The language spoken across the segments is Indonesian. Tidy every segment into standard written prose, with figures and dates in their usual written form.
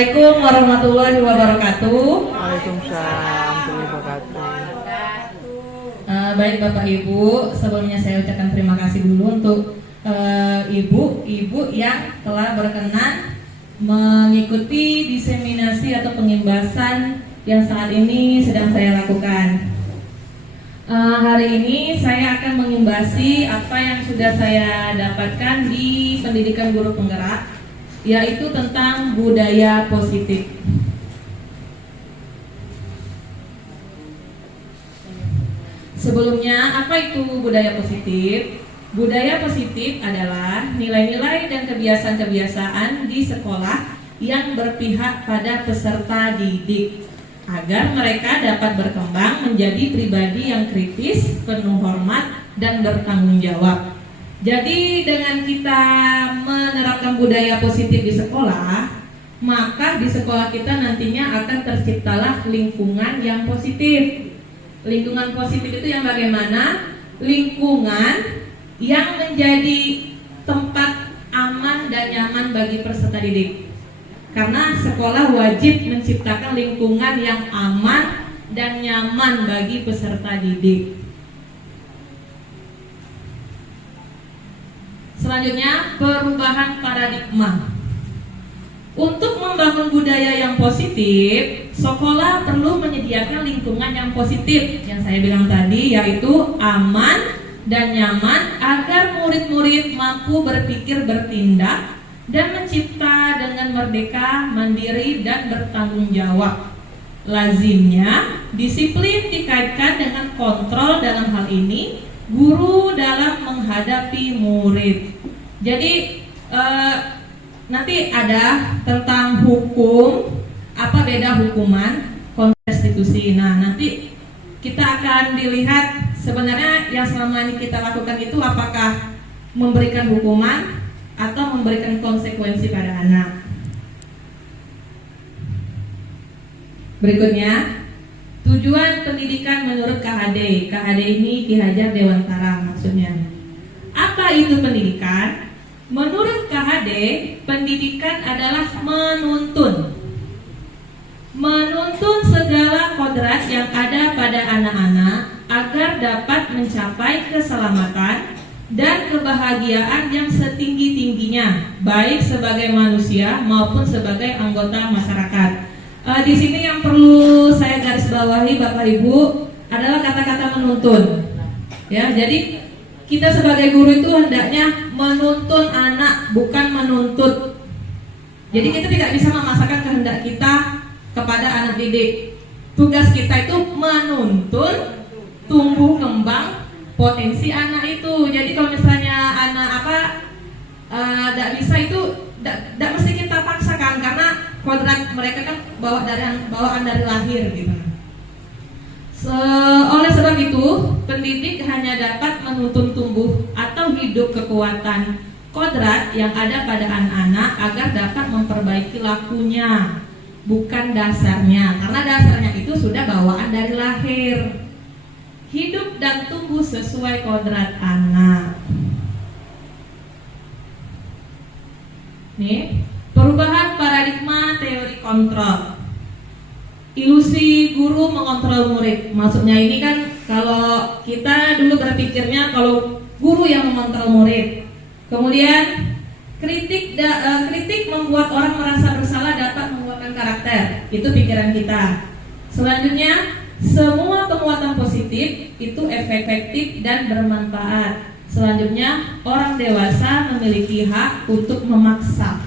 Assalamualaikum warahmatullahi wabarakatuh. Waalaikumsalam warahmatullahi wabarakatuh. Baik Bapak Ibu, sebelumnya saya ucapkan terima kasih dulu untuk ibu-ibu yang telah berkenan mengikuti diseminasi atau pengimbasan yang saat ini sedang saya lakukan. Hari ini saya akan mengimbasi apa yang sudah saya dapatkan di pendidikan guru penggerak, yaitu tentang budaya positif. Sebelumnya, apa itu budaya positif? Budaya positif adalah nilai-nilai dan kebiasaan-kebiasaan di sekolah yang berpihak pada peserta didik agar mereka dapat berkembang menjadi pribadi yang kritis, penuh hormat, dan bertanggung jawab. Jadi dengan kita menerapkan budaya positif di sekolah, maka di sekolah kita nantinya akan terciptalah lingkungan yang positif. Lingkungan positif itu yang bagaimana? Lingkungan yang menjadi tempat aman dan nyaman bagi peserta didik. Karena sekolah wajib menciptakan lingkungan yang aman dan nyaman bagi peserta didik. Selanjutnya, perubahan paradigma. Untuk membangun budaya yang positif, sekolah perlu menyediakan lingkungan yang positif yang saya bilang tadi, yaitu aman dan nyaman agar murid-murid mampu berpikir, bertindak, dan mencipta dengan merdeka, mandiri, dan bertanggung jawab. Lazimnya, disiplin dikaitkan dengan kontrol dalam hal ini guru dalam menghadapi murid. Jadi nanti ada tentang hukum, apa beda hukuman, konstitusi. Nah, nanti kita akan dilihat sebenarnya yang selama ini kita lakukan itu apakah memberikan hukuman atau memberikan konsekuensi pada anak. Berikutnya, tujuan pendidikan menurut KHD. KHD ini Ki Hajar Dewantara maksudnya. Apa itu pendidikan? Menurut KHD, pendidikan adalah menuntun segala kodrat yang ada pada anak-anak agar dapat mencapai keselamatan dan kebahagiaan yang setinggi-tingginya, baik sebagai manusia maupun sebagai anggota masyarakat. Di sini yang perlu saya garis bawahi Bapak Ibu adalah kata-kata menuntun. Ya, jadi kita sebagai guru itu hendaknya menuntun anak, bukan menuntut. Jadi kita tidak bisa memaksakan kehendak kita kepada anak didik. Tugas kita itu menuntun tumbuh kembang potensi anak itu. Jadi kalau misalnya anak tidak bisa itu tidak mesti kita paksakan, karena kodrat mereka kan bawaan dari lahir gitu. Oleh sebab itu, pendidik hanya dapat menuntun tumbuh atau hidup kekuatan kodrat yang ada pada anak-anak agar dapat memperbaiki lakunya, bukan dasarnya. Karena dasarnya itu sudah bawaan dari lahir. Hidup dan tumbuh sesuai kodrat anak. Nih, perubahan paradigma teori kontrol. Ilusi guru mengontrol murid. Maksudnya ini kan kalau kita dulu berpikirnya kalau guru yang mengontrol murid. Kemudian kritik membuat orang merasa bersalah dapat menguatkan karakter. Itu pikiran kita. Selanjutnya, semua penguatan positif itu efektif dan bermanfaat. Selanjutnya, orang dewasa memiliki hak untuk memaksa.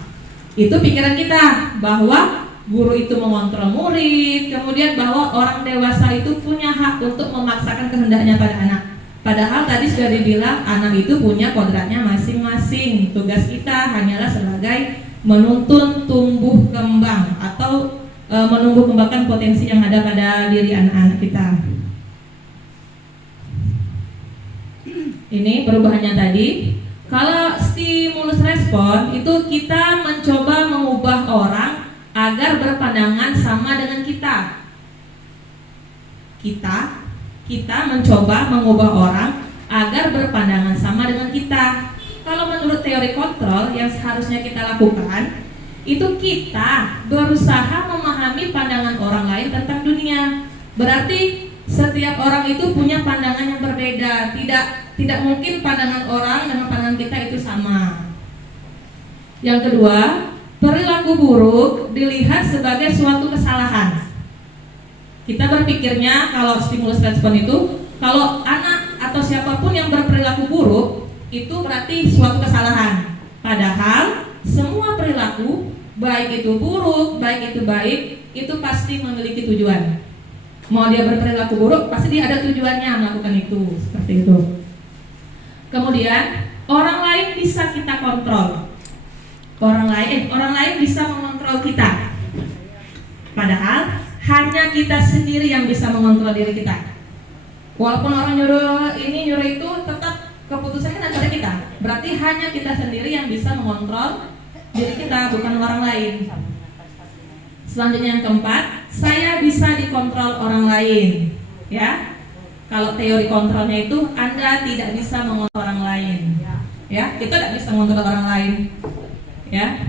Itu pikiran kita, bahwa guru itu mengontrol murid, kemudian bahwa orang dewasa itu punya hak untuk memaksakan kehendaknya pada anak. Padahal tadi sudah dibilang anak itu punya kodratnya masing-masing. Tugas kita hanyalah sebagai menuntun tumbuh kembang atau menumbuh kembangkan potensi yang ada pada diri anak-anak kita. Ini perubahannya tadi. Kalau stimulus respon itu kita mencoba mengubah orang agar berpandangan sama dengan kita. Kita mencoba mengubah orang agar berpandangan sama dengan kita. Kalau menurut teori kontrol yang seharusnya kita lakukan, Itu kita berusaha memahami pandangan orang lain tentang dunia. Berarti setiap orang itu punya pandangan yang berbeda. Tidak mungkin pandangan orang dengan pandangan kita itu sama. Yang kedua, perilaku buruk dilihat sebagai suatu kesalahan. Kita berpikirnya kalau stimulus respon itu, kalau anak atau siapapun yang berperilaku buruk itu berarti suatu kesalahan. Padahal semua perilaku, baik itu buruk, baik itu baik, itu pasti memiliki tujuan. Mau dia berperilaku buruk, pasti dia ada tujuannya melakukan itu, seperti itu. Kemudian orang lain bisa kita kontrol. Orang lain bisa mengontrol kita. Padahal hanya kita sendiri yang bisa mengontrol diri kita. Walaupun orang nyuruh itu, tetap keputusannya ada pada kita. Berarti hanya kita sendiri yang bisa mengontrol diri kita, bukan orang lain. Selanjutnya yang keempat, saya bisa dikontrol orang lain. Ya, kalau teori kontrolnya itu Anda tidak bisa mengontrol orang lain. Ya, kita tidak bisa mengontrol orang lain. Ya.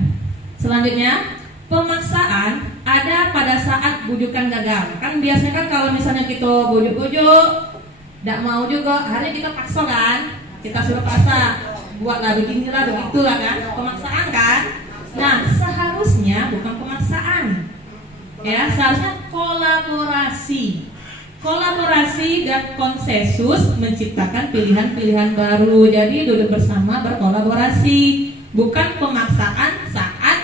Selanjutnya, pemaksaan ada pada saat bujukan gagal. Kan biasanya kan kalau misalnya kita bujuk-bujuk, tidak mau juga, akhirnya kita paksa kan, kita suruh paksa, buatlah beginilah, begitulah kan, pemaksaan kan. Nah, seharusnya bukan pemaksaan, ya, seharusnya kolaborasi dan konsensus menciptakan pilihan-pilihan baru. Jadi duduk bersama berkolaborasi, bukan pemaksaan saat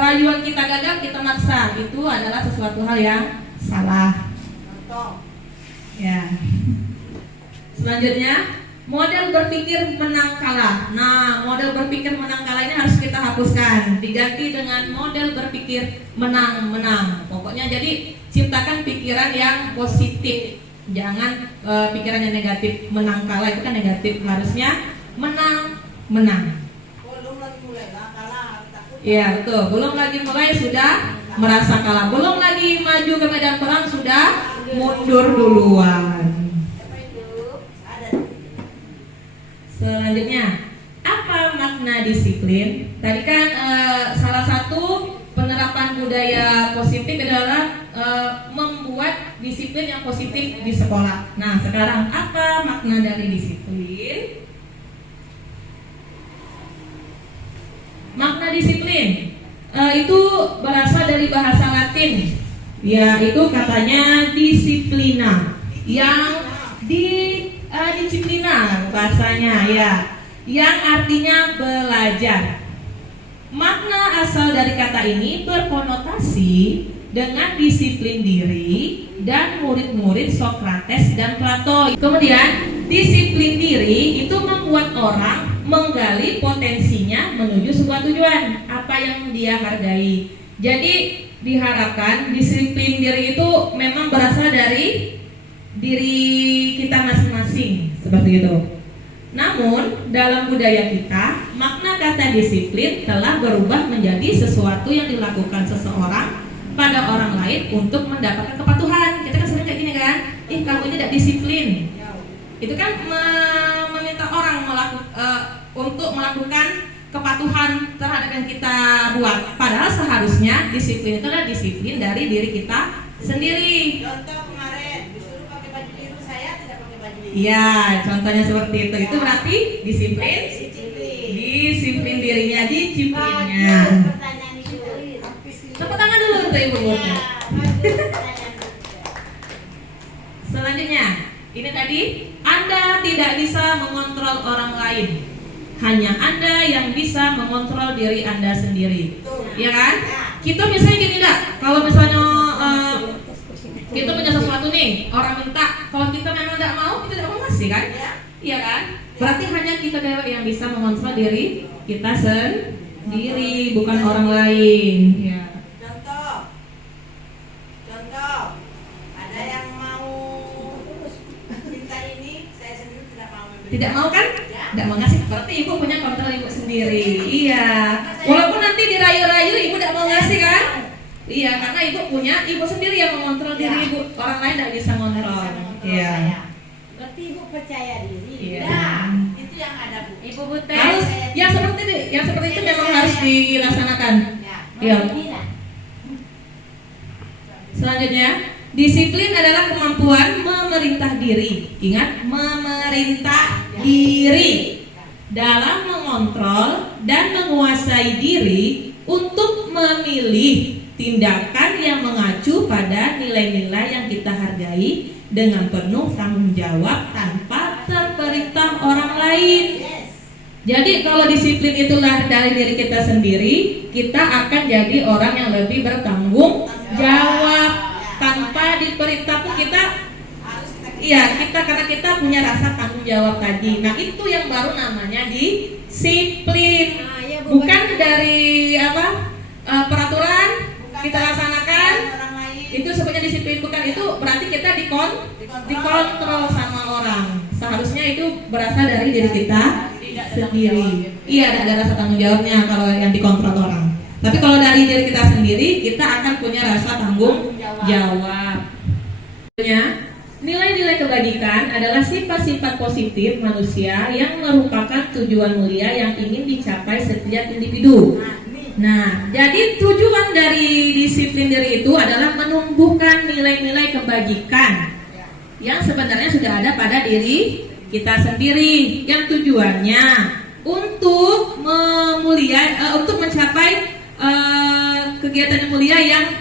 rayuan kita gagal kita maksa. Itu adalah sesuatu hal yang salah. Ya. Selanjutnya, model berpikir menang kalah. Nah, model berpikir menang kalah ini harus kita hapuskan, diganti dengan model berpikir menang-menang. Pokoknya jadi ciptakan pikiran yang positif. Jangan pikiran yang negatif. Menang kalah itu kan negatif. Harusnya menang-menang. Iya betul, belum lagi mulai sudah merasa kalah, belum lagi maju ke medan perang sudah mundur duluan. Selanjutnya, apa makna disiplin? Tadi kan salah satu penerapan budaya positif adalah membuat disiplin yang positif di sekolah. Nah, sekarang apa makna dari disiplin? Makna disiplin itu berasal dari bahasa Latin, yaitu katanya disiplina, yang disiplina bahasanya ya, yang artinya belajar. Makna asal dari kata ini berkonotasi dengan disiplin diri dan murid-murid Sokrates dan Plato. Kemudian disiplin diri itu membuat orang menggali potensinya menuju sebuah tujuan, apa yang dia hargai. Jadi diharapkan disiplin diri itu memang berasal dari diri kita masing-masing, seperti itu. Namun dalam budaya kita, makna kata disiplin telah berubah menjadi sesuatu yang dilakukan seseorang pada orang lain untuk mendapatkan kepatuhan. Kita kan sering kayak gini kan, kamu ini tidak disiplin. Itu kan meminta orang untuk melakukan kepatuhan terhadap yang kita buat. Padahal seharusnya disiplin itu adalah disiplin dari diri kita sendiri. Contoh kemarin disuruh pakai baju biru, saya tidak pakai baju biru. Iya, contohnya seperti itu. Itu berarti disiplin. Disiplin dirinya, disiplinnya. Pertanyaan itu. Tepuk tangan dulu untuk ibu. Ya, Selanjutnya, ini tadi Anda tidak bisa mengontrol orang lain. Hanya Anda yang bisa mengontrol diri Anda sendiri. Ya kan? Kita misalnya gini enggak? Kalau misalnya kita punya sesuatu nih, orang minta, kalau kita memang tidak mau, kita tidak mau ngasih kan? Iya kan? Berarti hanya kita yang bisa mengontrol diri kita sendiri, bukan orang lain. Ya. Contoh, ada yang mau minta ini, saya sendiri tidak mau memberi. Tidak mau kan? Tidak mau ngasih. Berarti ibu punya kontrol ibu sendiri. Iya. Walaupun nanti dirayu-rayu ibu tidak mau ngasih kan? Iya, karena ibu punya, ibu sendiri yang mengontrol diri ibu. Orang lain tidak bisa mengontrol. Iya. Berarti ibu percaya diri. Iya. Nah, itu yang ada Bu. Ibu Bute, Harus yang seperti itu memang harus dilaksanakan. Ya. Iya. Selanjutnya, disiplin adalah kemampuan memerintah diri. Ingat, memerintah diri dalam mengontrol dan menguasai diri untuk memilih tindakan yang mengacu pada nilai-nilai yang kita hargai dengan penuh tanggung jawab tanpa terperintah orang lain. Jadi kalau disiplin itulah dari diri kita sendiri, kita akan jadi orang yang lebih bertanggung jawab tanpa diperintah pun kita. Iya, karena kita punya rasa tanggung jawab tadi. Nah, itu yang baru namanya disiplin. Bukan dari peraturan kita laksanakan. Itu sebenarnya disiplin, bukan, itu berarti kita dikontrol sama orang. Seharusnya itu berasal dari diri kita sendiri. Iya, ada rasa tanggung jawabnya kalau yang dikontrol orang. Tapi kalau dari diri kita sendiri, kita akan punya rasa tanggung jawab. Nilai-nilai kebajikan adalah sifat-sifat positif manusia yang merupakan tujuan mulia yang ingin dicapai setiap individu. Nah, jadi tujuan dari disiplin diri itu adalah menumbuhkan nilai-nilai kebajikan yang sebenarnya sudah ada pada diri kita sendiri, yang tujuannya untuk untuk mencapai kegiatan yang mulia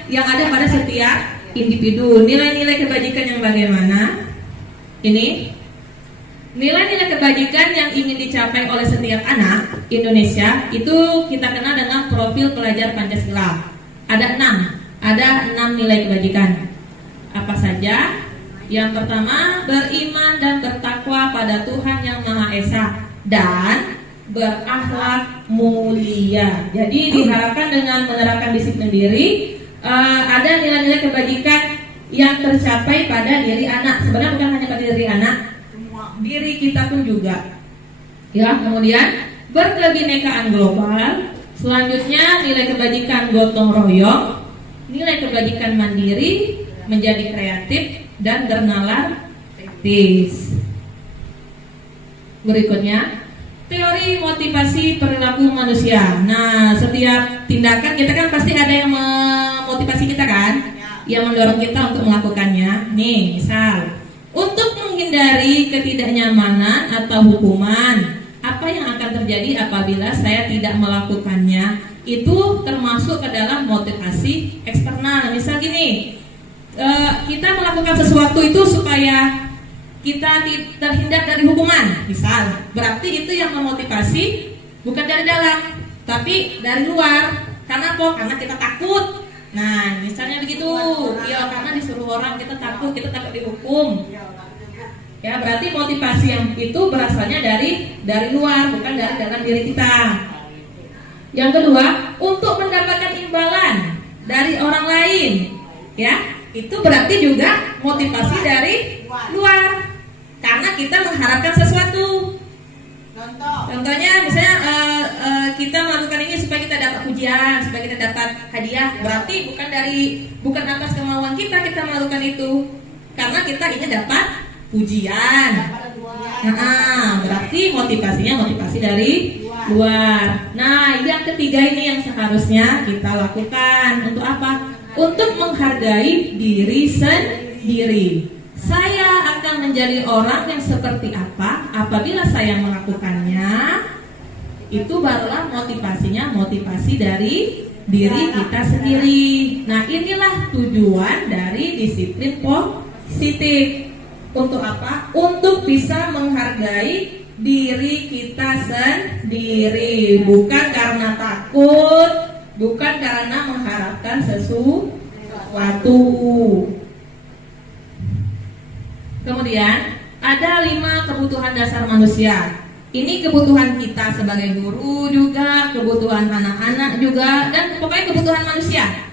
yang ada pada setiap individu. Nilai-nilai kebajikan yang bagaimana? Ini nilai-nilai kebajikan yang ingin dicapai oleh setiap anak Indonesia itu kita kenal dengan profil pelajar Pancasila. Ada 6 nilai kebajikan. Apa saja? Yang pertama, beriman dan bertakwa pada Tuhan yang Maha Esa dan berakhlak mulia. Jadi diharapkan dengan menerapkan disiplin diri, ada nilai-nilai kebajikan yang tercapai pada diri anak. Sebenarnya bukan hanya pada diri anak, diri kita pun juga. Ya, kemudian berkebinekaan global. Selanjutnya nilai kebajikan gotong royong, nilai kebajikan mandiri, menjadi kreatif dan bernalar etis. Berikutnya, teori motivasi perilaku manusia. Nah, setiap tindakan kita kan pasti ada yang memotivasi kita kan, yang mendorong kita untuk melakukannya. Nih, misal, untuk menghindari ketidaknyamanan atau hukuman, apa yang akan terjadi apabila saya tidak melakukannya? Itu termasuk ke dalam motivasi eksternal. Misal gini, kita melakukan sesuatu itu supaya kita terhindar dari hukuman, misal, berarti itu yang memotivasi bukan dari dalam, tapi dari luar. Karena apa? Karena kita takut. Nah, misalnya begitu, ya karena disuruh orang, kita takut dihukum. Ya, berarti motivasi yang itu berasalnya dari luar, bukan dari dalam diri kita. Yang kedua, untuk mendapatkan imbalan dari orang lain, ya. Itu berarti juga motivasi dari luar, karena kita mengharapkan sesuatu. Contohnya misalnya kita melakukan ini supaya kita dapat pujian, supaya kita dapat hadiah. Berarti bukan atas kemauan kita melakukan itu, karena kita ingin dapat pujian. Nah, berarti motivasi dari luar. Nah, yang ketiga ini yang seharusnya kita lakukan untuk apa? Untuk menghargai diri sendiri. Saya akan menjadi orang yang seperti apa apabila saya melakukannya. Itu barulah motivasi dari diri kita sendiri. Nah, inilah tujuan dari disiplin positif. Untuk apa? Untuk bisa menghargai diri kita sendiri, bukan karena takut, bukan karena mengharapkan sesuatu. Kemudian ada 5 kebutuhan dasar manusia. Ini kebutuhan kita sebagai guru juga, kebutuhan anak-anak juga, dan pokoknya kebutuhan manusia.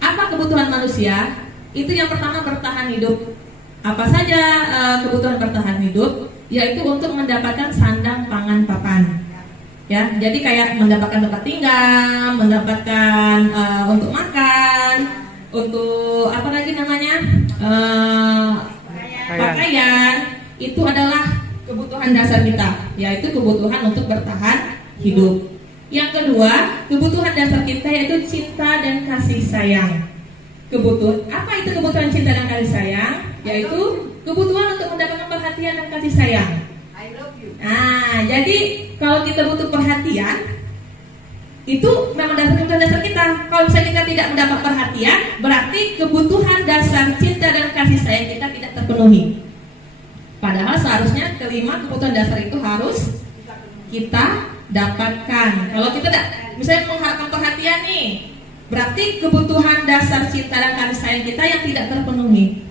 Apa kebutuhan manusia? Itu yang pertama, bertahan hidup. Apa saja kebutuhan bertahan hidup? Yaitu untuk mendapatkan sandang, pangan, papan. Ya, jadi kayak mendapatkan tempat tinggal, mendapatkan untuk makan, untuk apa lagi namanya, pakaian. Itu adalah kebutuhan dasar kita, yaitu kebutuhan untuk bertahan hidup. Yang kedua, kebutuhan dasar kita yaitu cinta dan kasih sayang. Apa itu kebutuhan cinta dan kasih sayang? Yaitu kebutuhan untuk mendapatkan perhatian dan kasih sayang. I love you. Nah, jadi kalau kita butuh perhatian, itu memang kebutuhan dasar kita. Kalau misalnya kita tidak mendapat perhatian, berarti kebutuhan dasar cinta dan kasih sayang kita tidak terpenuhi. Padahal seharusnya kelima kebutuhan dasar itu harus kita dapatkan. Kalau kita misalnya mengharapkan perhatian nih, berarti kebutuhan dasar cinta dan kasih sayang kita yang tidak terpenuhi.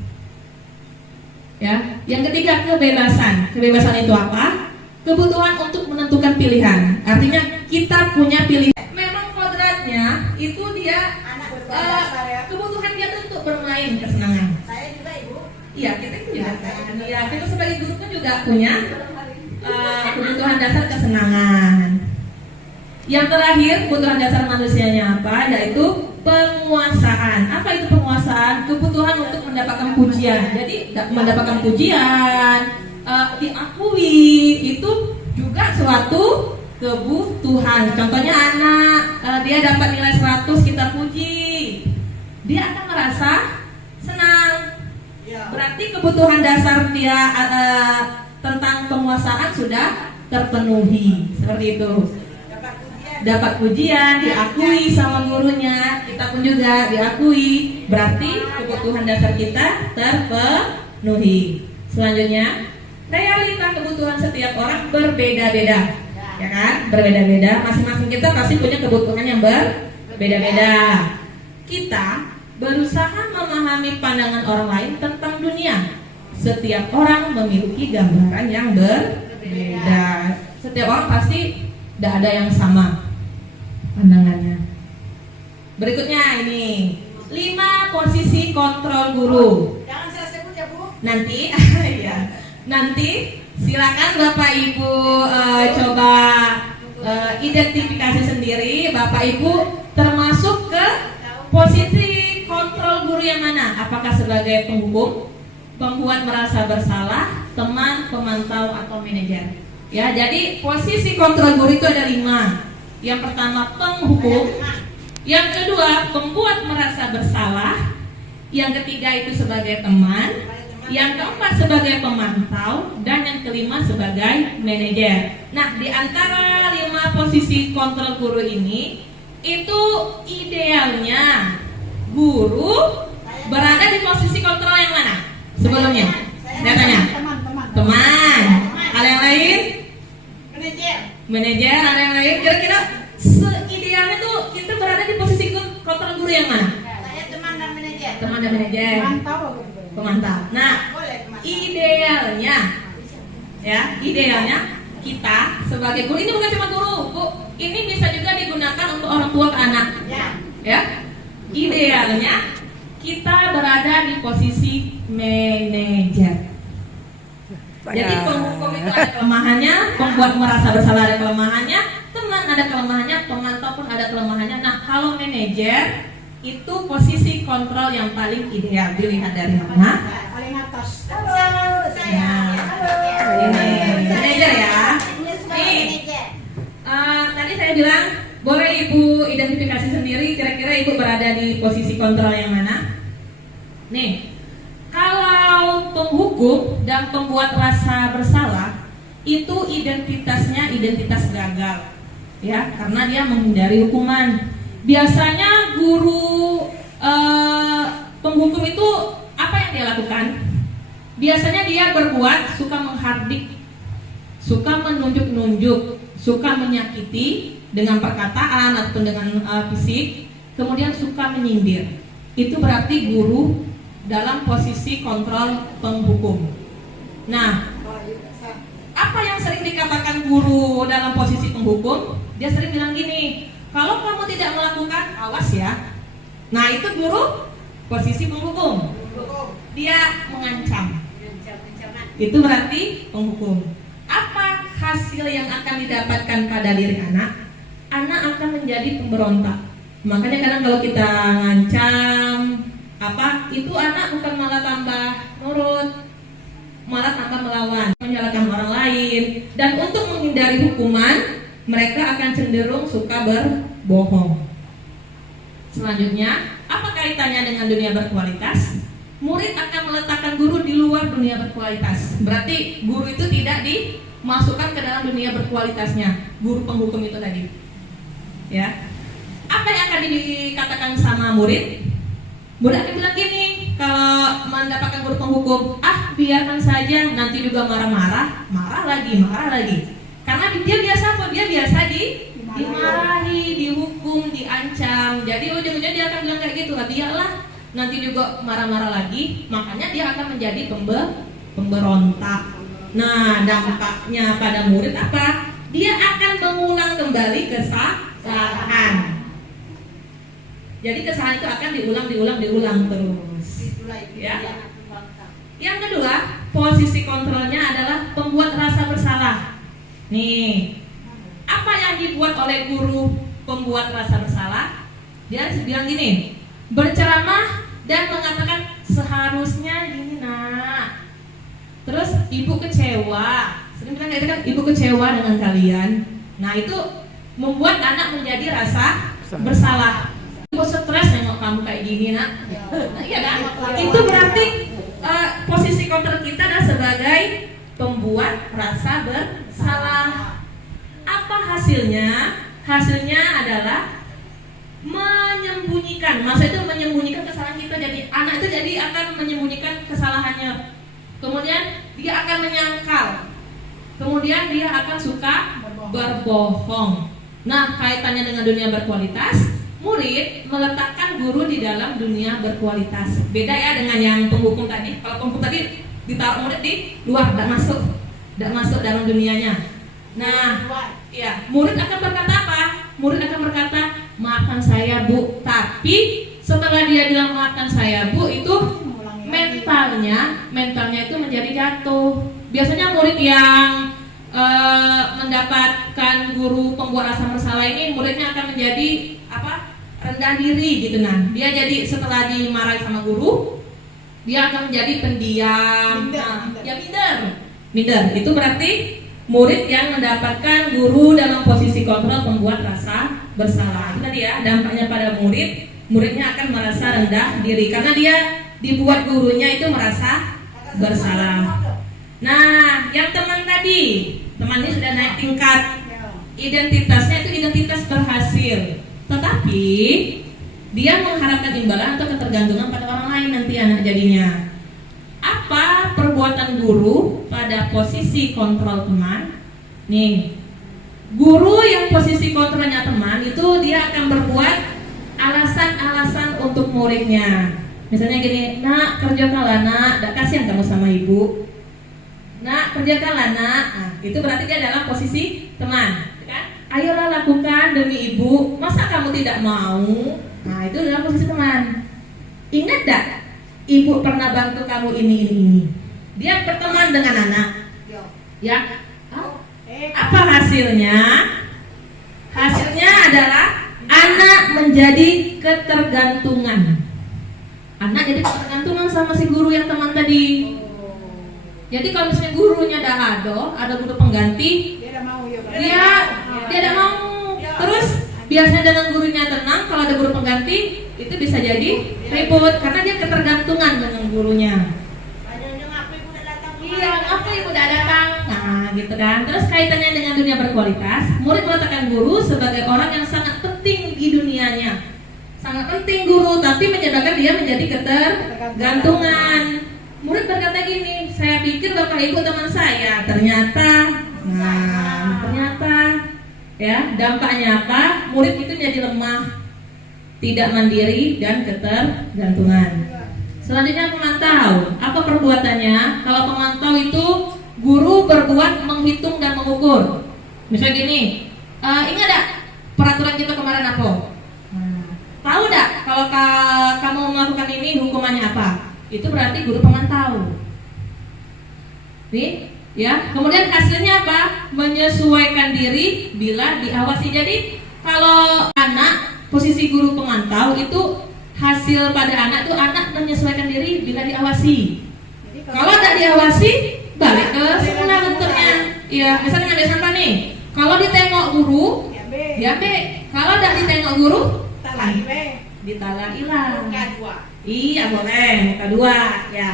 Ya, yang ketiga kebebasan. Kebebasan itu apa? Kebutuhan untuk menentukan pilihan. Artinya kita punya pilihan. Memang kodratnya itu dia Anak berbahasa ya. kebutuhan dia tuh untuk bermain kesenangan. Saya juga ibu. Iya, kita itu juga. Iya, kita sebagai guru kan juga punya kebutuhan dasar kesenangan. Yang terakhir kebutuhan dasar manusianya apa? Yaitu penguasaan. Apa itu penguasaan? Kebutuhan untuk mendapatkan pujian. Jadi mendapatkan pujian, diakui itu juga suatu kebutuhan. Contohnya anak dia dapat nilai 100 kita puji, dia akan merasa senang. Ya. Berarti kebutuhan dasar dia tentang penguasaan sudah terpenuhi. Seperti itu. Dapat pujian, diakui sama gurunya, kita pun juga diakui. Berarti kebutuhan dasar kita terpenuhi. Selanjutnya, realita kebutuhan setiap orang berbeda-beda, ya kan? Berbeda-beda. Masing-masing kita pasti punya kebutuhan yang berbeda-beda. Kita berusaha memahami pandangan orang lain tentang dunia. Setiap orang memiliki gambaran yang berbeda. Setiap orang pasti tidak ada yang sama pandangannya. Berikutnya ini 5 posisi kontrol guru. Jangan saya sebut ya Bu. Nanti ya. Nanti silakan Bapak Ibu coba identifikasi sendiri. Bapak Ibu termasuk ke posisi kontrol guru yang mana? Apakah sebagai penghukum, pembuat merasa bersalah, teman, pemantau, atau manajer? Ya, jadi posisi kontrol guru itu ada 5. Yang pertama penghukum, yang kedua pembuat merasa bersalah, yang ketiga itu sebagai teman, yang keempat sebagai pemantau, dan yang kelima sebagai manajer. Nah, di antara 5 posisi kontrol guru ini, itu idealnya guru berada di posisi kontrol yang mana? Sebelumnya, saya tanya. Teman. Ada yang lain? Manajer, ada yang lain? Kira-kira seidealnya tuh kita berada di posisi kontrol guru yang mana? Saya teman dan manajer. Teman dan manajer. Pemantau. Nah, idealnya, ya, idealnya kita sebagai guru, ini bukan cuma guru, Bu. Ini bisa juga digunakan untuk orang tua ke anak. Ya. Idealnya kita berada di posisi manajer. Jadi penghukum itu ada kelemahannya, pembuat merasa bersalah ada kelemahannya, teman ada kelemahannya, pemantau pun ada kelemahannya. Nah, kalau manajer itu posisi kontrol yang paling ideal. Dilihat dari mana? Paling atas. Ya. Ini manajer ya. Nih, tadi saya bilang boleh Ibu identifikasi sendiri kira-kira Ibu berada di posisi kontrol yang mana? Nih, kalau penghukum dan pembuat rasa bersalah itu identitasnya identitas gagal, ya, karena dia menghindari hukuman. Biasanya guru penghukum itu apa yang dia lakukan? Biasanya dia berbuat suka menghardik, suka menunjuk-nunjuk, suka menyakiti dengan perkataan ataupun dengan fisik, kemudian suka menyindir. Itu berarti guru dalam posisi kontrol penghukum. Nah, apa yang sering dikatakan guru dalam posisi penghukum? Dia sering bilang gini, kalau kamu tidak melakukan, awas ya. Nah, itu guru posisi penghukum. Dia mengancam. Itu berarti penghukum. Apa hasil yang akan didapatkan pada diri anak? Anak akan menjadi pemberontak. Makanya kadang kalau kita ngancam itu anak bukan malah tambah nurut, malah tambah melawan, menyalahkan orang lain. Dan untuk menghindari hukuman, mereka akan cenderung suka berbohong. Selanjutnya, apa kaitannya dengan dunia berkualitas? Murid akan meletakkan guru di luar dunia berkualitas. Berarti guru itu tidak dimasukkan ke dalam dunia berkualitasnya. Guru penghukum itu tadi. Ya. Apa yang akan dikatakan sama murid? Murid akan bilang gini, kalau mendapatkan guru penghukum, biarkan saja, nanti juga marah-marah, marah lagi. Karena dia biasa apa? Dia biasa dimarahi, dihukum, diancam. Jadi ujung-ujungnya dia akan bilang kayak gitu, biarlah, nanti juga marah-marah lagi. Makanya dia akan menjadi pemberontak. Nah, dampaknya pada murid apa? Dia akan mengulang kembali kesalahan. Jadi kesalahan itu akan diulang terus. Ya. Yang kedua, posisi kontrolnya adalah pembuat rasa bersalah. Nih, apa yang dibuat oleh guru pembuat rasa bersalah? Dia bilang gini, berceramah dan mengatakan seharusnya gini nak. Terus ibu kecewa. Sering bilang kayak gitu kan, ibu kecewa dengan kalian. Nah itu membuat anak menjadi rasa bersalah. Ibu stres nengok kamu kayak gini nak. Iya kan? Itu berarti posisi kontrol kita adalah sebagai pembuat rasa bersalah. Apa hasilnya? Hasilnya adalah menyembunyikan. Masa itu menyembunyikan kesalahan kita. Jadi anak itu jadi akan menyembunyikan kesalahannya. Kemudian dia akan menyangkal. Kemudian dia akan suka berbohong. Nah, kaitannya dengan dunia berkualitas, murid meletakkan guru di dalam dunia berkualitas. Beda ya dengan yang penghukum tadi. Kalau penghukum tadi ditaruh murid di luar, tidak masuk dalam dunianya. Nah, ya, murid akan berkata apa? Murid akan berkata, maafkan saya bu. Tapi setelah dia bilang maafkan saya bu, itu mentalnya itu menjadi jatuh. Biasanya murid yang mendapatkan guru pembuat rasa bersalah ini, muridnya akan menjadi rendah diri gitu. Nah, dia jadi setelah dimarahi sama guru, dia akan menjadi pendiam. Minder. Itu berarti murid yang mendapatkan guru dalam posisi kontrol pembuat rasa bersalah. Itu tadi ya, dampaknya pada muridnya akan merasa rendah diri karena dia dibuat gurunya itu merasa bersalah. Nah, yang teman ini sudah naik tingkat. Identitasnya itu identitas berhasil. Tetapi dia mengharapkan imbalan atau ketergantungan pada orang lain nanti anak jadinya. Apa perbuatan guru pada posisi kontrol teman? Nih, guru yang posisi kontrolnya teman itu dia akan berbuat alasan-alasan untuk muridnya. Misalnya gini, nak kerjakanlah nak, tidak kasihan kamu sama ibu. Nak kerjakanlah nak. Nah, itu berarti dia dalam posisi teman, kan? Ayolah lakukan demi ibu. Masa kamu tidak mau? Nah itu dalam posisi teman. Ingat tak? Ibu pernah bantu kamu ini. Dia berteman dengan anak. Ya. Apa hasilnya? Hasilnya adalah anak menjadi ketergantungan. Anak jadi ketergantungan sama si guru yang teman tadi. Jadi kalau misalnya gurunya ada guru pengganti, dia tidak mau. Terus biasanya dengan gurunya tenang, kalau ada guru pengganti itu bisa jadi ribut karena dia ketergantungan dengan gurunya. Iya, ngapa ibu tidak datang? Nah, gitu kan. Terus kaitannya dengan dunia berkualitas, murid meletakkan guru sebagai orang yang sangat penting di dunianya. Sangat penting guru, tapi menyebabkan dia menjadi ketergantungan. Murid berkata gini, saya pikir bapak ibu teman saya, ternyata ya dampaknya apa? Murid itu jadi lemah, tidak mandiri dan ketergantungan. Selanjutnya pemantau. Apa perbuatannya? Kalau pemantau itu guru berbuat menghitung dan mengukur. Misalnya gini, ingat tak peraturan kita kemarin apa? Tahu tak kalau kamu melakukan ini hukumannya apa? Itu berarti guru pemantau. Nih, ya. Kemudian hasilnya apa? Menyesuaikan diri bila diawasi. Jadi kalau anak posisi guru pemantau itu hasil pada anak itu anak menyesuaikan diri bila diawasi. Kalau tidak diawasi balik ke semula bentuknya. Iya, misalnya ngambil sampah nih. Kalau ditengok guru, Ya B. ya B. Kalau tidak ditengok guru, Talahi B. ditalahi lah. Muka 2. Iya boleh, muka 2 ya.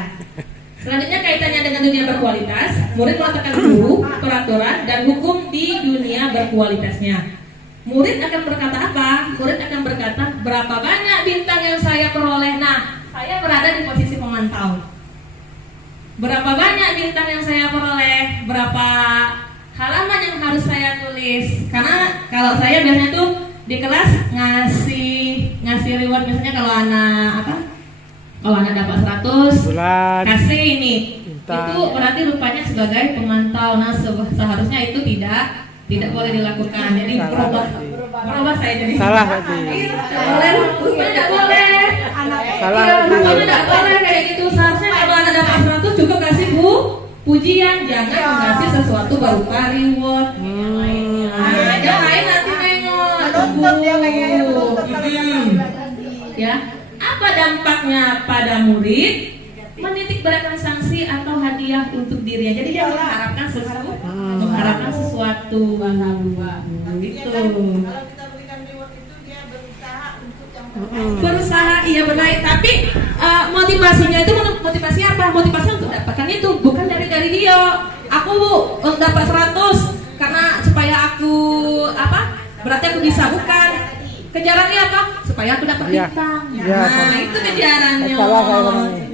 Selanjutnya kaitannya dengan dunia berkualitas, murid meletakkan guru, peraturan, dan hukum di dunia berkualitasnya. Murid akan berkata apa? Murid akan berkata berapa banyak bintang yang saya peroleh. Nah, saya berada di posisi pemantau. Berapa banyak bintang yang saya peroleh? Berapa halaman yang harus saya tulis? Karena kalau saya biasanya tuh di kelas ngasih reward, misalnya kalau anak dapat 100 Bulan. kasih ini. Bintang. Itu berarti rupanya sebagai pemantau. Nah, seharusnya itu tidak boleh dilakukan. Jadi Salah berubah saya jadi Salah tadi. Iya, tidak boleh. Rupanya tidak boleh. Salah Iya, tadi. rupanya tidak boleh kayak gitu. Seharusnya kalau anak dapat 100 juga kasih pujian, jangan mengasih sesuatu berupa reward. Nah, yang lain nanti nengok. Menuntut dia kayaknya menuntut kalian Hmm. lagi. Ya, apa dampaknya pada murid? Menitik beratkan sanksi atau hadiah untuk dirinya. Jadi dia mengharapkan sesuatu. Gitu. Kalau kita berikan reward itu dia berusaha untuk yang terbaik. Berusaha, iya benar. Tapi motivasinya itu motivasi apa? Motivasi untuk dapatkan itu bukan dari dia. Aku dapat 100 karena supaya aku berarti aku bisa, bukan. Kejarannya apa? Supaya aku dapat Iya. bintang. Iya. Nah, itu kejarannya. Salah kayak gini.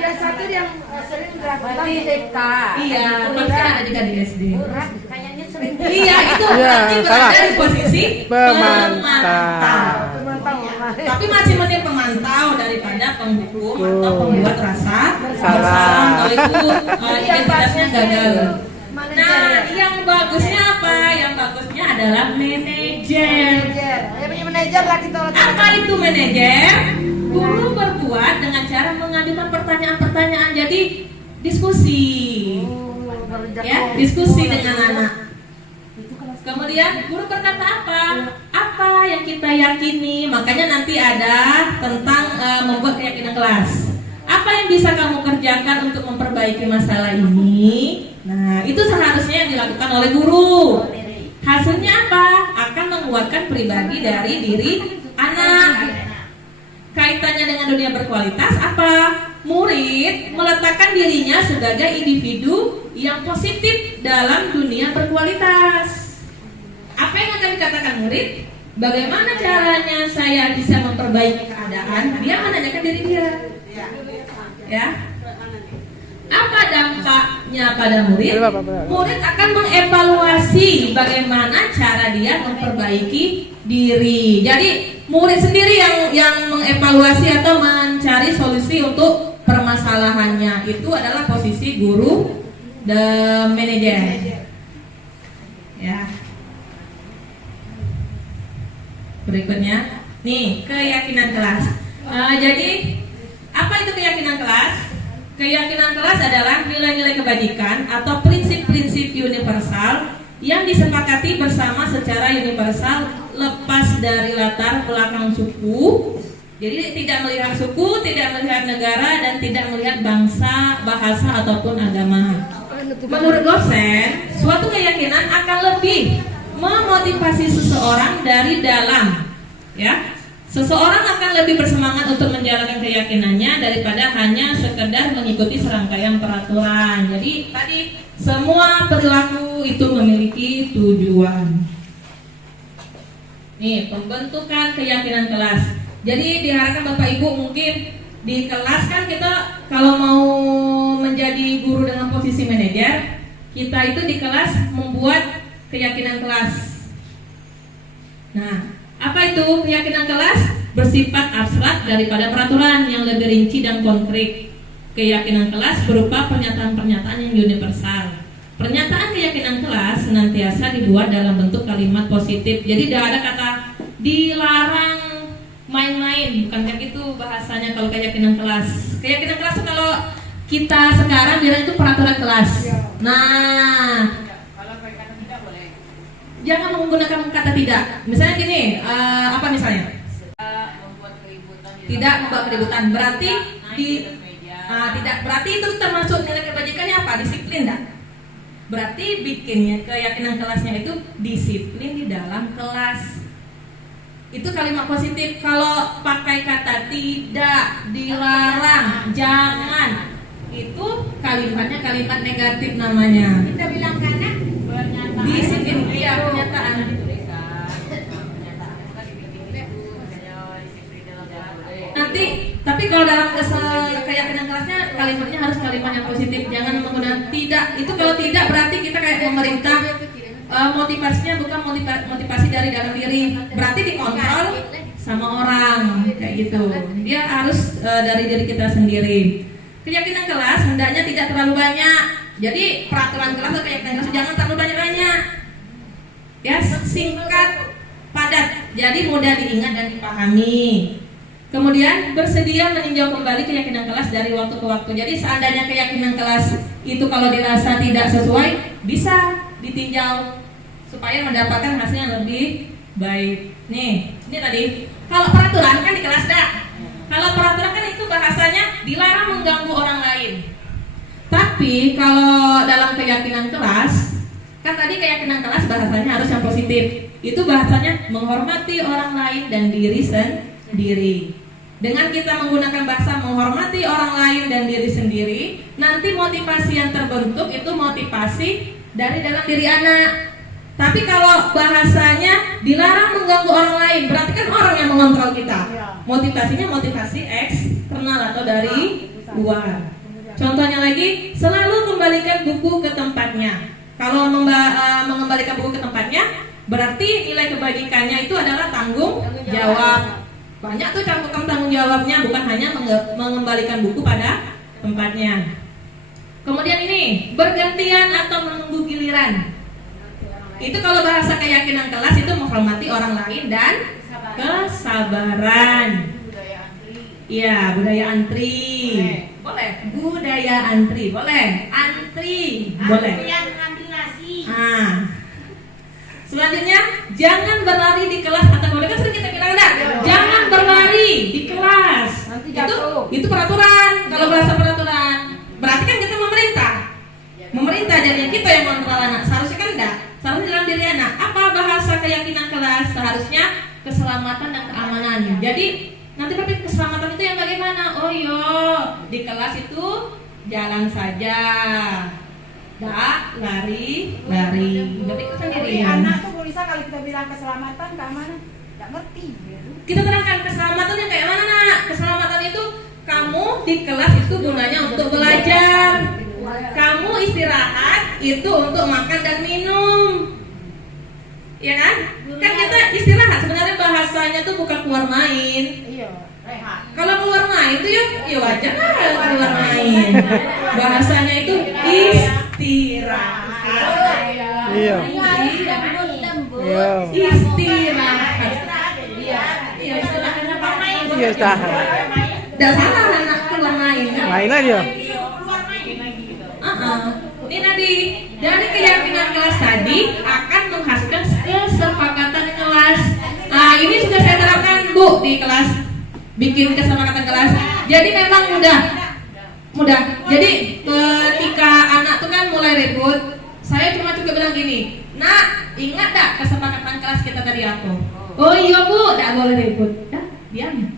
Biasa tuh yang sering dilakukan Berarti TK. Iya, pasti ada juga di SD. Kayaknya sering. Iya, itu Iya, berarti berada salah. di posisi Pemantau. Tapi masih mending pemantau daripada penghukum atau pembuat rasa Salah. bersalah. Kalau itu identitasnya gagal. Nah, yang bagusnya apa? Yang bagusnya adalah manajer. Dia punya manajer lah kita. Apa itu manajer? Guru berbuat dengan cara mengajukan pertanyaan-pertanyaan. Jadi diskusi. Ya, diskusi dengan anak. Kemudian guru berkata apa? Apa yang kita yakini? Makanya nanti ada tentang membuat keyakinan kelas. Apa yang bisa kamu kerjakan untuk memperbaiki masalah ini? Nah, itu seharusnya yang dilakukan oleh guru. Hasilnya apa? Akan menguatkan pribadi dari diri anak. Kaitannya dengan dunia berkualitas apa? Murid meletakkan dirinya sebagai individu yang positif dalam dunia berkualitas. Apa yang akan dikatakan murid? Bagaimana caranya saya bisa memperbaiki keadaan? Dia menanyakan diri dia. Ya. Apa dampaknya pada murid? Murid akan mengevaluasi bagaimana cara dia memperbaiki diri. Jadi murid sendiri yang mengevaluasi atau mencari solusi untuk permasalahannya. Itu adalah posisi guru dan manajer. Ya. Berikutnya, nih keyakinan kelas. Jadi apa itu keyakinan kelas? Keyakinan kelas adalah nilai-nilai kebajikan atau prinsip-prinsip universal yang disepakati bersama secara universal lepas dari latar belakang suku. Jadi tidak melihat suku, tidak melihat negara, dan tidak melihat bangsa, bahasa ataupun agama. Menurut dosen, suatu keyakinan akan lebih memotivasi seseorang dari dalam, ya. Seseorang akan lebih bersemangat untuk menjalankan keyakinannya daripada hanya sekedar mengikuti serangkaian peraturan. Jadi tadi semua perilaku itu memiliki tujuan. Nih, pembentukan keyakinan kelas. Jadi diharapkan Bapak Ibu mungkin di kelas kan kita kalau mau menjadi guru dengan posisi manajer, kita itu di kelas membuat keyakinan kelas. Nah, apa itu keyakinan kelas? Bersifat abstrak daripada peraturan yang lebih rinci dan konkret. Keyakinan kelas berupa pernyataan-pernyataan yang universal. Pernyataan keyakinan kelas senantiasa dibuat dalam bentuk kalimat positif. Jadi tidak ada kata dilarang main-main, bukan kayak gitu bahasanya kalau keyakinan kelas. Keyakinan kelas itu kalau kita sekarang bilang itu peraturan kelas. Nah, jangan menggunakan kata tidak. Misalnya gini, apa misalnya? Tidak membuat keributan. Berarti tidak berarti itu termasuk nilai kebajikannya apa? Disiplin, enggak? Berarti bikinnya keyakinan kelasnya itu disiplin di dalam kelas. Itu kalimat positif. Kalau pakai kata tidak, dilarang, jangan, itu kalimatnya kalimat negatif namanya. Kita bilang karena pernyataan. Disiplin, iya, pernyataan. Nanti, tapi kalau dalam keyakinan kelasnya kalimatnya harus kalimat yang positif, jangan menggunakan tidak. Itu kalau tidak berarti kita kayak pemerintah, motivasinya bukan motivasi dari dalam diri, berarti dikontrol sama orang kayak gitu. Dia harus dari diri kita sendiri. Keyakinan kelas hendaknya tidak terlalu banyak. Jadi peraturan kelas atau keyakinan kelas jangan terlalu banyak. Ya, singkat, padat, jadi mudah diingat dan dipahami. Kemudian bersedia meninjau kembali keyakinan kelas dari waktu ke waktu. Jadi seandainya keyakinan kelas itu kalau dirasa tidak sesuai, bisa ditinjau supaya mendapatkan hasil yang lebih baik. Nih, ini tadi. Kalau peraturan kan di kelas dah. Kalau peraturan kan itu bahasanya dilarang mengganggu orang lain. Tapi kalau dalam keyakinan kelas, kan tadi keyakinan kelas bahasanya harus yang positif. Itu bahasanya menghormati orang lain dan diri sendiri. Dengan kita menggunakan bahasa menghormati orang lain dan diri sendiri, nanti motivasi yang terbentuk itu motivasi dari dalam diri anak. Tapi kalau bahasanya dilarang mengganggu orang lain, berarti kan orang yang mengontrol kita. Motivasinya motivasi eksternal atau dari luar. Contohnya lagi, selalu kembalikan buku ke tempatnya. Kalau mengembalikan buku ke tempatnya, berarti nilai kebajikannya itu adalah tanggung jawab. Banyak tuh cakupan tanggung jawabnya, bukan hanya mengembalikan buku pada tempatnya. Kemudian ini, bergantian atau menunggu giliran. Itu kalau bahasa keyakinan kelas itu menghormati orang lain dan kesabaran. Iya, budaya antri. Boleh. Budaya antri, boleh. Antri, boleh. Antrian ngambil nasi. Selanjutnya, jangan berlari di kelas atau boleh kan sering kita bilang enggak? Jangan berlari di kelas. Itu peraturan. Kalau bahasa peraturan, berarti kan kita memerintah jadinya kita yang mengontrol anak. Seharusnya kan enggak. Seharusnya dalam diri anak. Apa bahasa keyakinan kelas? Seharusnya keselamatan dan keamanan. Jadi nanti berarti keselamatan itu yang bagaimana? Oh iya, di kelas itu jalan saja. Lari. Berarti itu sendirian. Anak tuh bisa kalau kita bilang keselamatan, keamanan, nggak ngerti. Kita terangkan keselamatan yang kayak mana, nak? Keselamatan itu kamu di kelas itu gunanya untuk belajar. Kamu istirahat itu untuk makan dan minum. Ya kan? Kan kita istirahat sebenarnya bahasanya tuh bukan keluar main. Iya, rehat. Kalau keluar main itu ya wajar lah keluar main. Bahasanya itu istirahat. Iya. Istirahat. Iya, Istirahat. Tidak salah anak keluar main. Main aja. Ini tadi dari keyakinan kelas tadi akan menghasilkan kesepakatan kelas. Nah, ini sudah saya terapkan Bu di kelas, bikin kesepakatan kelas. Jadi memang mudah. Jadi ketika anak tuh kan mulai ribut, saya cuma bilang gini, nak, ingat tak kesepakatan kelas kita tadi apa? Oh iya Bu, tidak boleh ribut. Dah, diam.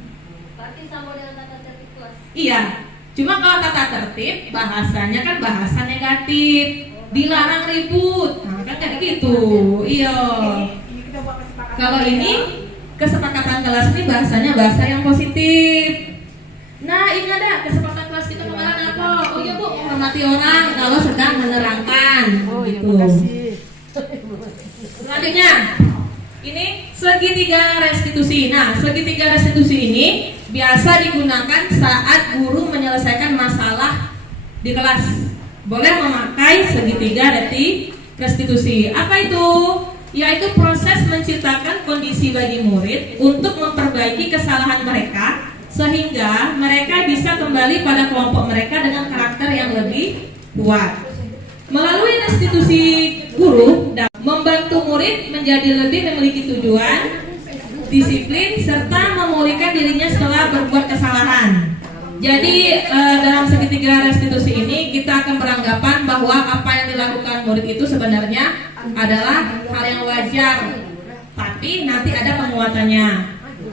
Berarti sama dengan tata tertib kelas. Iya. Cuma kalau tata tertib bahasanya kan bahasa negatif, dilarang ribut, nah, kan kayak gitu. Iya. Kalau ini kesepakatan kelas ini bahasanya bahasa yang positif. Nah, ingat dah kesepakatan kelas kita kemarin apa? Oh iya Bu, menghormati orang kalau sedang menerangkan. Gitu. Selanjutnya, ini segitiga restitusi. Nah, segitiga restitusi ini biasa digunakan saat guru menyelesaikan masalah di kelas. Boleh memakai segitiga restitusi. Apa itu? Yaitu proses menciptakan kondisi bagi murid untuk memperbaiki kesalahan mereka sehingga mereka bisa kembali pada kelompok mereka dengan karakter yang lebih kuat. Melalui restitusi guru dapat membantu murid menjadi lebih memiliki tujuan, disiplin, serta memulihkan dirinya setelah berbuat kesalahan. Jadi dalam segitiga restitusi ini kita akan beranggapan bahwa apa yang dilakukan murid itu sebenarnya adalah hal yang wajar, tapi nanti ada penguatannya.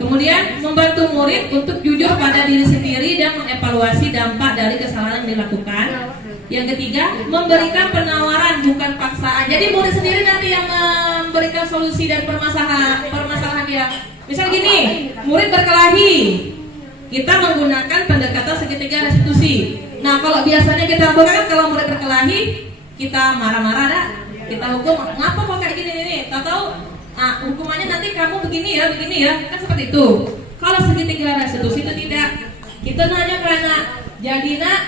Kemudian membantu murid untuk jujur pada diri sendiri dan mengevaluasi dampak dari kesalahan yang dilakukan. Yang ketiga, memberikan penawaran bukan paksaan. Jadi murid sendiri nanti yang memberikan solusi dari permasalahan dia. Misal gini, murid berkelahi, kita menggunakan pendekatan segitiga restitusi. Nah, kalau biasanya kita lakukan kalau murid berkelahi, kita marah-marah dah, kita hukum, ngapa kok kayak gini nih? Tahu? Nah, hukumannya nanti kamu begini ya, kan seperti itu. Kalau segitiga restitusi itu tidak. Kita nanya ke anak, jadi nak,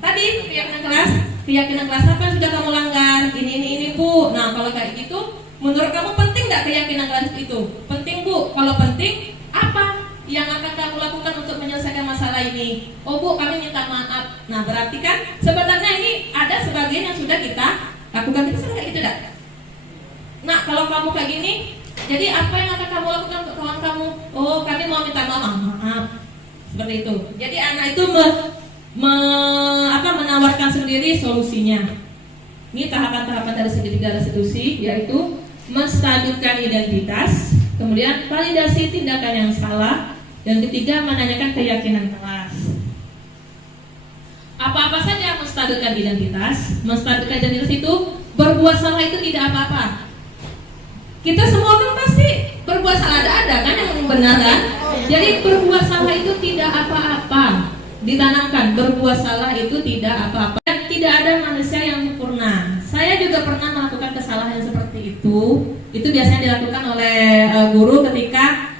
tadi keyakinan kelas apa yang sudah kamu langgar? Ini Bu. Nah, kalau kayak gitu, menurut kamu penting nggak keyakinan kelas itu? Penting Bu. Kalau penting, apa yang akan kamu lakukan untuk menyelesaikan masalah ini? Oh Bu, kami minta maaf. Nah, berarti kan sebenarnya ini ada sebagian yang sudah kita lakukan. Kita sering kayak gitu dah. Nah, kalau kamu kayak gini, jadi apa yang akan kamu lakukan untuk kawan kamu? Oh, kami mau minta maaf. Seperti itu. Jadi anak itu menawarkan sendiri solusinya. Ini tahapan-tahapan dari segitiga restitusi, yaitu menstabilkan identitas, kemudian validasi tindakan yang salah, dan ketiga menanyakan keyakinan kelas. Apa-apa saja menstabilkan identitas? Menstabilkan identitas itu berbuat salah itu tidak apa-apa. Kita semua kan pasti berbuat salah, ada kan yang benar kan? Jadi berbuat salah itu tidak apa-apa. Ditanamkan berbuat salah itu tidak apa-apa. Tidak ada manusia yang sempurna. Saya juga pernah melakukan kesalahan seperti itu. Itu biasanya dilakukan oleh guru ketika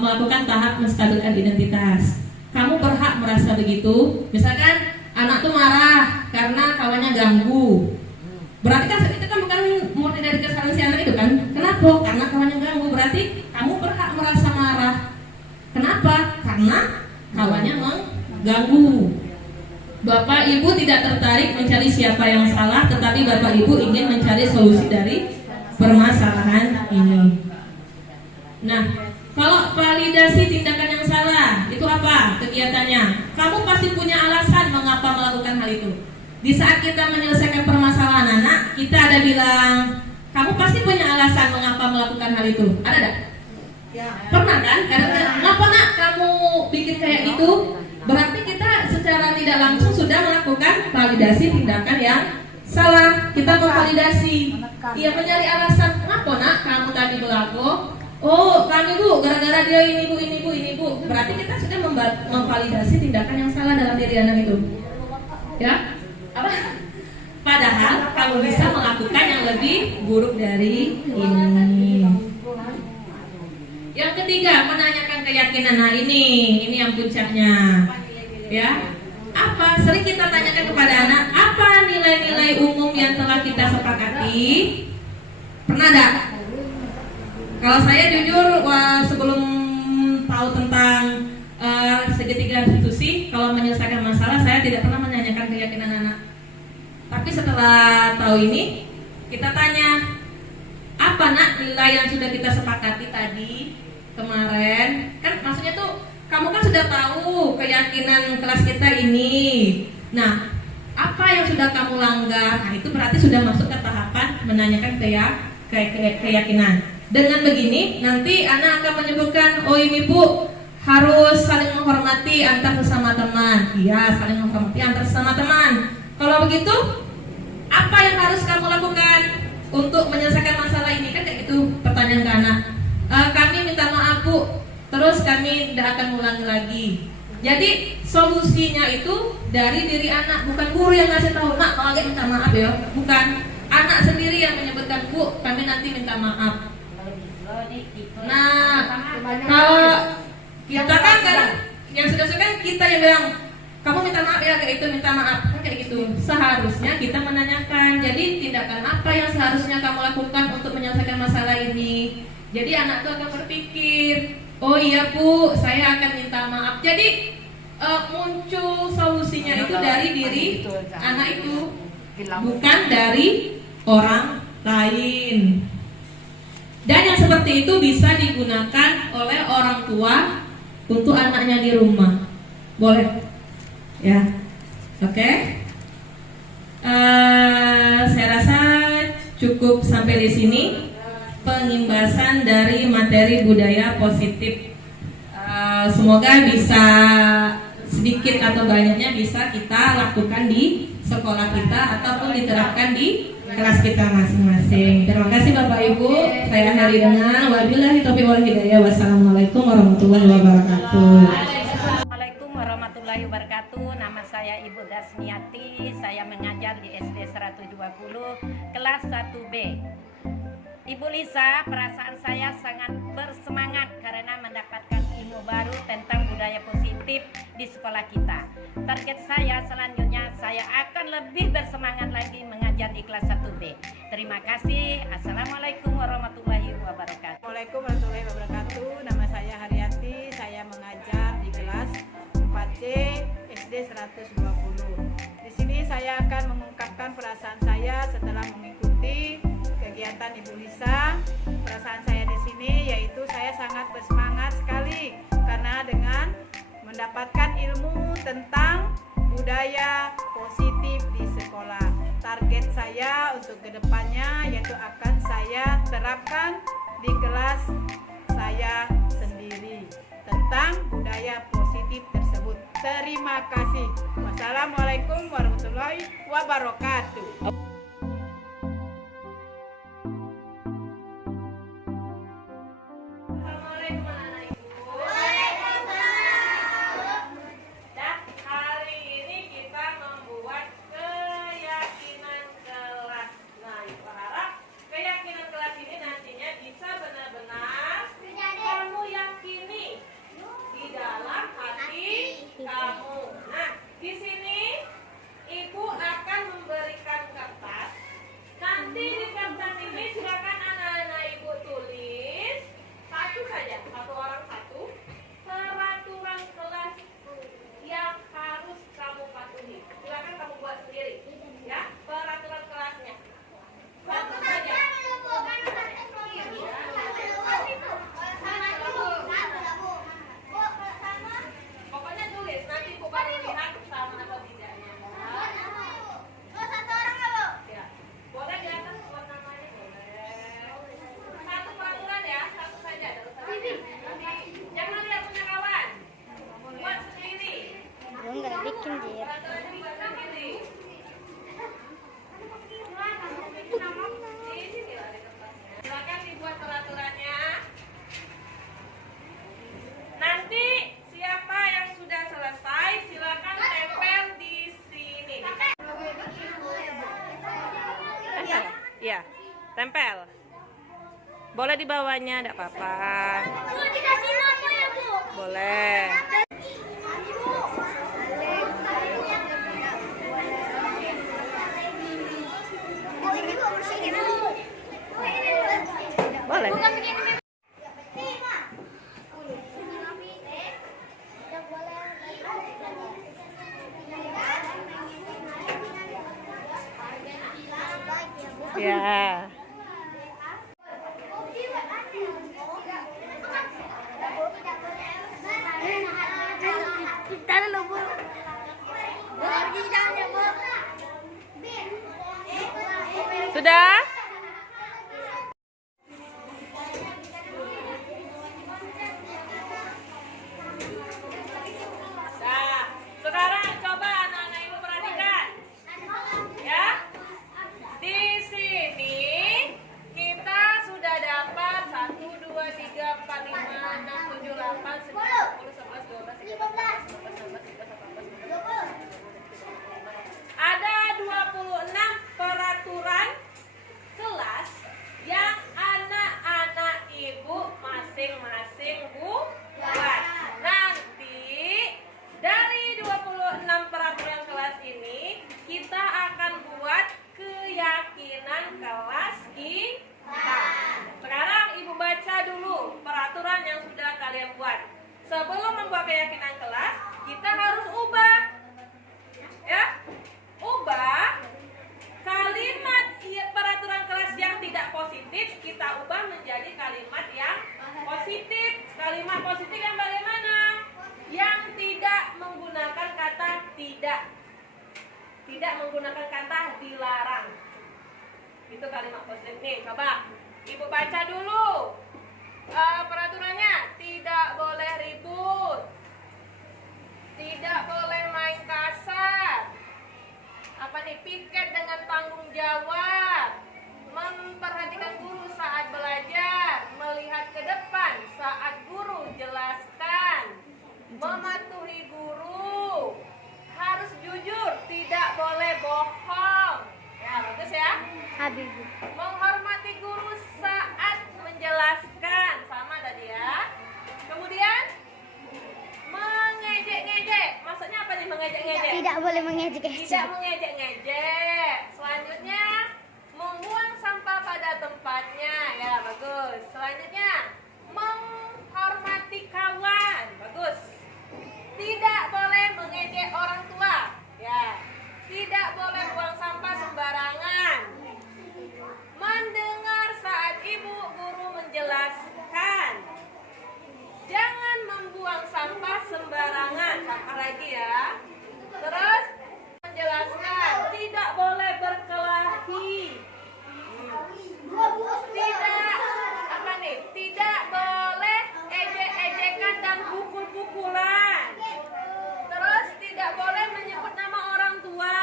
melakukan tahap menstabilkan identitas. Kamu berhak merasa begitu. Misalkan anak tuh marah karena kawannya ganggu. Berarti kan itu kan bukan murni dari kesalahan si anak itu kan? Kenapa? Karena kawannya ganggu. Berarti kamu berhak merasa marah. Kenapa? Karena kawannya mengganggu. Bapak Ibu tidak tertarik mencari siapa yang salah, tetapi Bapak Ibu ingin mencari solusi dari permasalahan ini. Nah, kalau validasi tindakan yang salah, itu apa kegiatannya? Kamu pasti punya alasan mengapa melakukan hal itu. Di saat kita menyelesaikan permasalahan anak, kita ada bilang, kamu pasti punya alasan mengapa melakukan hal itu. Ada tak? Ya. Pernah kan? Kadang-kadang, kenapa nak kamu bikin kayak gitu? Berarti kita secara tidak langsung sudah melakukan validasi tindakan yang salah. Kita memvalidasi. Iya, mencari alasan. Kenapa nak kamu tadi berlaku? Oh, kami Bu, gara-gara dia ini Bu. Berarti kita sudah memvalidasi tindakan yang salah dalam diri anak itu. Ya? Apa? Padahal kamu bisa melakukan yang lebih buruk dari ini. Yang ketiga, menanyakan keyakinan. Nah, ini yang puncaknya. Ya. Apa? Sering kita tanyakan kepada anak, apa nilai-nilai umum yang telah kita sepakati? Pernah enggak? Kalau saya jujur, sebelum tahu tentang segitiga restitusi, kalau menyelesaikan masalah saya tidak pernah menanyakan keyakinan anak. Tapi setelah tahu ini, kita tanya, apa nak nilai yang sudah kita sepakati tadi kemarin? Kan maksudnya tuh kamu kan sudah tahu keyakinan kelas kita ini. Nah, apa yang sudah kamu langgar? Nah, itu berarti sudah masuk ke tahapan menanyakan keyakinan. Dengan begini, nanti anak akan menyebutkan, oh ini Bu, harus saling menghormati antar sesama teman. Iya, saling menghormati antar sesama teman. Kalau begitu, apa yang harus kamu lakukan untuk menyelesaikan masalah ini? Kan kayak gitu pertanyaan ke anak. Kami minta maaf Bu, terus kami tidak akan ulangi lagi. Jadi solusinya itu dari diri anak, bukan guru yang ngasih tahu, nak kalau lagi minta maaf ya. Bukan, anak sendiri yang menyebutkan, Bu, kami nanti minta maaf. Nah, kalau kita kan yang sudah-sudah kita yang bilang, kamu minta maaf ya, kayak itu minta maaf, kan kayak gitu. Seharusnya kita menanyakan, jadi tindakan apa yang seharusnya kamu lakukan untuk menyelesaikan masalah ini. Jadi anak itu akan berpikir, oh iya Bu, saya akan minta maaf. Jadi muncul solusinya itu dari diri anak itu, bukan dari orang lain. Dan yang seperti itu bisa digunakan oleh orang tua untuk anaknya di rumah. Boleh? Ya. Oke. Saya rasa cukup sampai di sini pengimbasan dari materi budaya positif. Semoga bisa sedikit atau banyaknya bisa kita lakukan di sekolah kita ataupun diterapkan di kelas kita masing-masing. Terima kasih Bapak Ibu. Saya akhiri dengan wabillahi taufiq wal hidayah. Wassalamualaikum warahmatullahi wabarakatuh. Assalamualaikum warahmatullahi wabarakatuh. Nama saya Ibu Dasniati. Saya mengajar di SD 120 kelas 1B. Ibu Lisa, perasaan saya sangat bersemangat karena mendapatkan ilmu baru tentang budaya positif di sekolah kita. Target saya selanjutnya, saya akan lebih bersemangat lagi mengajar di kelas 1B. Terima kasih. Assalamualaikum warahmatullahi wabarakatuh. Assalamualaikum warahmatullahi wabarakatuh. Nama saya Haryati. Saya mengajar di kelas 4C SD 120. Di sini saya akan mengungkapkan perasaan saya setelah mengikuti kegiatan Ibu Lisa. Perasaan saya di sini yaitu saya sangat bersemangat sekali karena dengan mendapatkan ilmu tentang budaya positif di sekolah. Target saya untuk kedepannya yaitu akan saya terapkan di kelas saya sendiri tentang budaya positif tersebut. Terima kasih. Wassalamualaikum warahmatullahi wabarakatuh. Silakan dibuat peraturannya. Nanti siapa yang sudah selesai silakan tempel di sini. Tempel? Iya, tempel. Boleh di bawahnya, enggak apa-apa. Boleh. Boleh. Ya. Sudah? Nah, sekarang coba anak-anak ibu perhatikan. Ya. Di sini kita sudah dapat 1, 2, 3, 4, 5, 6, 7, 8, 9, 10, 11, 12, 13, 14, 15, 16, 17, 18, 19. Ada 26 peraturan kelas yang anak-anak ibu masing-masing buat. Nanti dari 26 peraturan kelas ini kita akan buat keyakinan kelas kita. Sekarang ibu baca dulu peraturan yang sudah kalian buat. Sebelum membuat keyakinan kelas, kita harus ubah. Ya, ubah kalimat peraturan kelas yang tidak positif kita ubah menjadi kalimat yang positif. Kalimat positif yang bagaimana? Yang tidak menggunakan dilarang. Itu kalimat positif nih. Coba Ibu baca dulu. Peraturannya tidak boleh ribut, tidak boleh main kasar, apa nih, piket dengan tanggung jawab, memperhatikan guru saat belajar, melihat ke depan saat guru jelaskan, mematuhi guru, harus jujur, tidak boleh bohong. Ya, bagus ya. Menghormati guru saat menjelaskan, sama tadi ya. Kemudian mengejek-ngejek. Maksudnya apa nih mengejek-ngejek? Tidak boleh mengejek-ejek. Tidak mengejek-ngejek. Selanjutnya membuang sampah pada tempatnya. Ya, bagus. Selanjutnya menghormati kawan. Bagus. Tidak boleh mengejek orang tua. Ya. Tidak boleh buang sampah sembarangan. Mendengar saat ibu guru menjelaskan. Jangan membuang sampah sembarangan. Sampah lagi ya. Terus menjelaskan, tidak boleh berkelahi. Tidak, apa nih? Tidak boleh ejek-ejekan dan pukul-pukulan. Terus tidak boleh menyebut nama orang tua.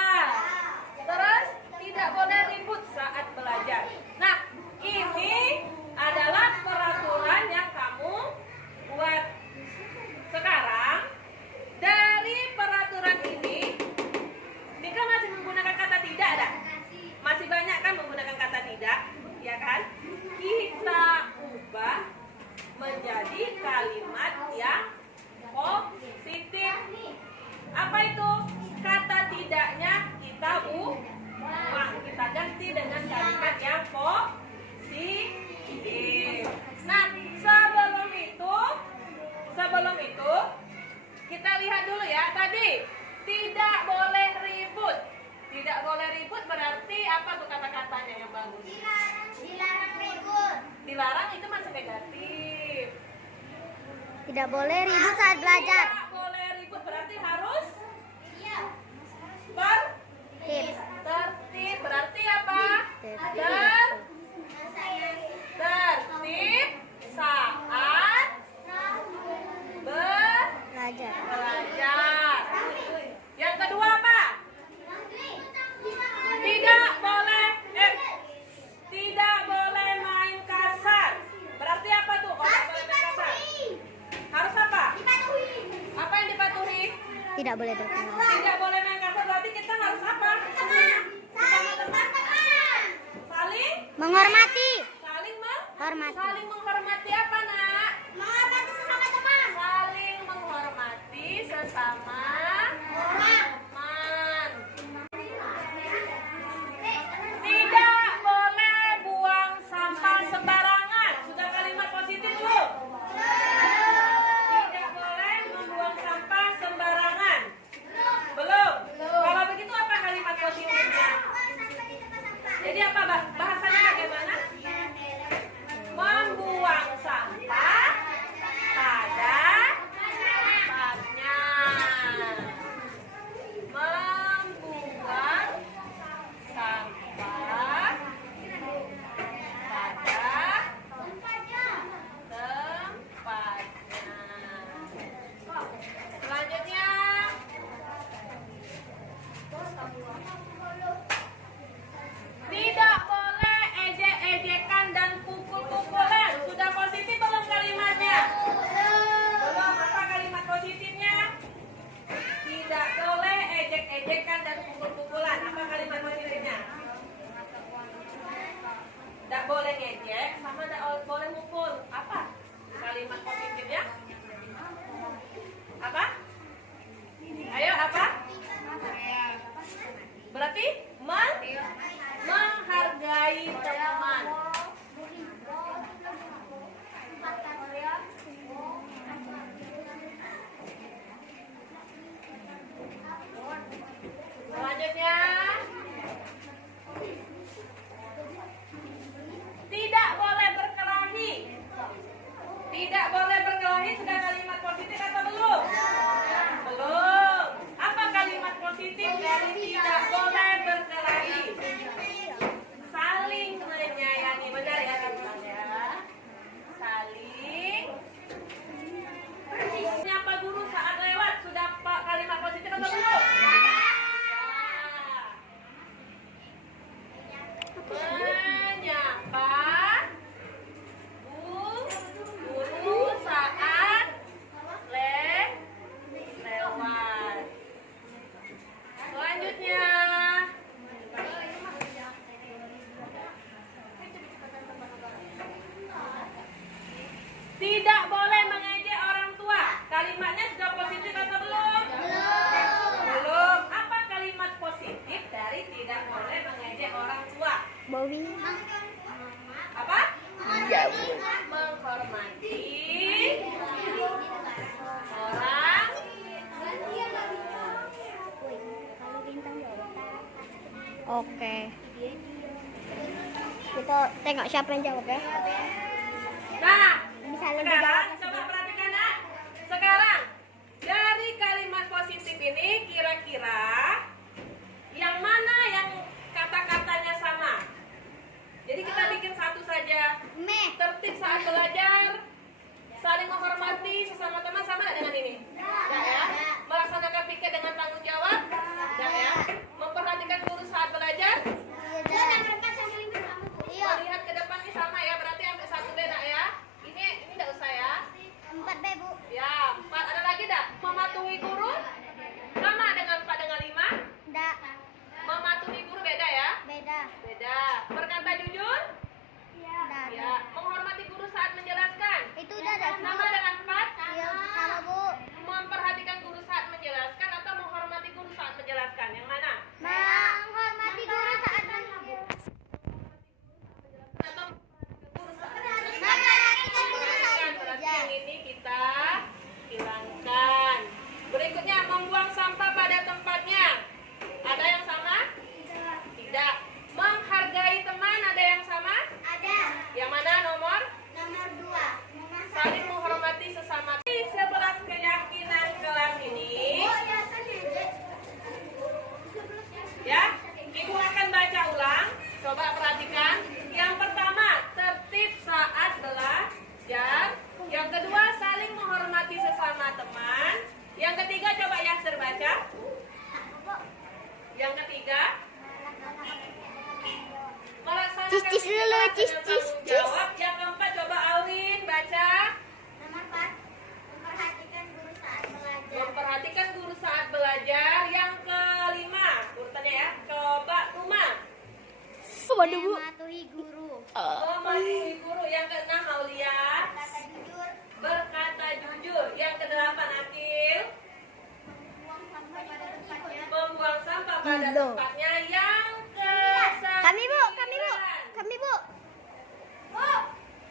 Terus tidak boleh ribut saat belajar. Nah, ini adalah peraturan yang kamu buat. Sekarang dari peraturan ini, Nika masih menggunakan kata tidak dah? Masih banyak kan menggunakan kata tidak, ya kan? Kita ubah menjadi kalimat yang positif. Apa itu? Kata tidaknya kita ubah, kita ganti dengan kalimat yang positif. Nah, sebelum itu kita lihat dulu ya. Tadi tidak boleh ribut. Tidak boleh ribut berarti apa tuh kata-katanya yang bagus? Dilarang ribut. Dilarang itu masih negatif. Tidak boleh ribut saat belajar. Tidak boleh ribut berarti harus tertib. Berarti apa? Tertib saat Belajar. belajar. Yang kedua apa? Tidak boleh main kasar. Berarti apa tuh? Kalau nggak boleh main kasar, harus apa? Apa yang dipatuhi? Tidak boleh berkenan. Tidak boleh main kasar berarti kita harus apa? Sama teman. Saling Menghormati. menghormati. Hormati. Saling menghormati apa, Nak? Menghormati sesama teman. Saling menghormati sesama teman. Tidak boleh buang sampah sembarangan. Sudah kalimat positif belum? Tidak boleh membuang sampah sembarangan. Belum. Kalau begitu apa kalimat positifnya? Jadi apa bahasanya bagaimana? Membuang Oke. Kita tengok siapa yang jawab ya. Nah, Bisa lebih sekarang jawab. coba perhatikan nak. Sekarang dari kalimat positif ini kira-kira yang mana yang kata-katanya sama? Jadi kita bikin satu saja. Tertib saat belajar, saling menghormati sesama teman, sama nggak dengan ini? Nggak ya? Melaksanakan pikir dengan tanggung jawab? Nggak ya? Memperhatikan guru saat belajar? Melihat ke depan ini sama ya, berarti ambil 1B nak ya. Ini nggak usah ya. 4B, Bu. Ya, 4 ada lagi dak? Mematuhi guru? Sama dengan 4 dengan 5? Enggak. Mematuhi guru beda ya? Beda. Beda. Berkata jujur? Enggak. Ya. Menghormati guru saat menjelaskan? Itu udah ada. Sama dengan 4? Iya, sama, Bu. Memperhatikan guru saat menjelaskan atau menghormati guru saat menjelaskan? Yang mana? Menghormati guru saat Atau menghormati guru saat berarti yang ini kita hilangkan. Berikutnya membuang sampah pada tempatnya. Ada yang sama? Tidak. Menghargai teman ada yang sama? Ada. Yang mana nomor? Nomor 2. Saling menghormati sesama. Di 11 keyakinan kelas ini, ya, Ibu akan baca ulang. Coba perhatikan. Yang pertama, tertib saat belajar. Yang kedua, saling menghormati sesama teman. Yang ketiga, coba Yasir baca. Yang ketiga, melaksanakan Cis, cis dulu, aktivitas cis, dengan cis, tanggung cis. jawab. Yang keempat, coba Aurin baca. Nomor 4. Memperhatikan guru saat belajar. Memperhatikan guru saat belajar. Yang kelima, urutannya ya, coba Tuma. Mematuhi guru. Mematuhi guru. Yang keenam, Aulia. Kata jujur. Berkata jujur. Yang kedelapan, Akil. Membuang sampah pada tempatnya. Membuang sampah pada Loh. tempatnya. Yang ke-9. Kami, Bu.